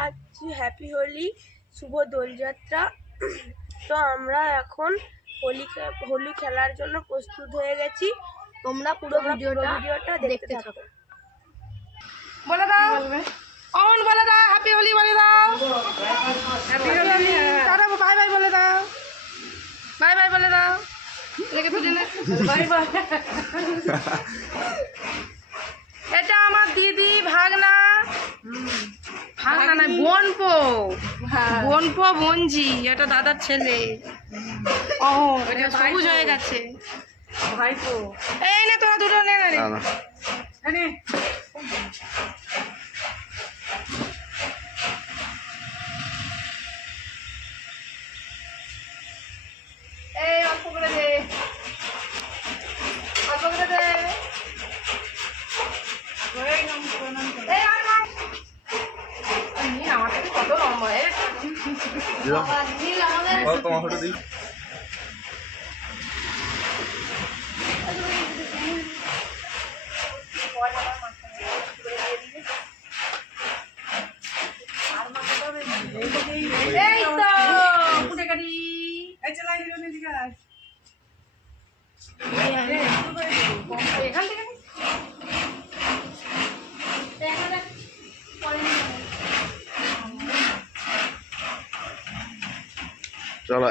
আজ হ্যাপি হোলি, শুভ দোলযাত্রা। তো আমরা এখন হোলি খেলার জন্য প্রস্তুত হয়ে গেছি। তোমরা পুরো ভিডিওটা দেখতে থাকো। বলে দাও, অমন বলে দাও, হ্যাপি হোলি বলে দাও, হ্যাপি হোলি। তারা বাই বাই বলে দাও, বাই বাই বলে দাও। দেখে তুলে না, বাই বাই। এটা আমার দিদি, ভাগনা, ভাগনা না, বোনপো, বোনপো বোনজি, এটা দাদার ছেলে। ও এটা সবুজ হয়ে গেছে, ভাইপো। এই না তোরা দুটো নে না রে। এই অল্প করে দে, অল্প করে দে। এই আর না, আমার থেকে কত লম্বা এ। তোমার ফটো দিই। এই তো কুটে কাটি এখান থেকে চলো।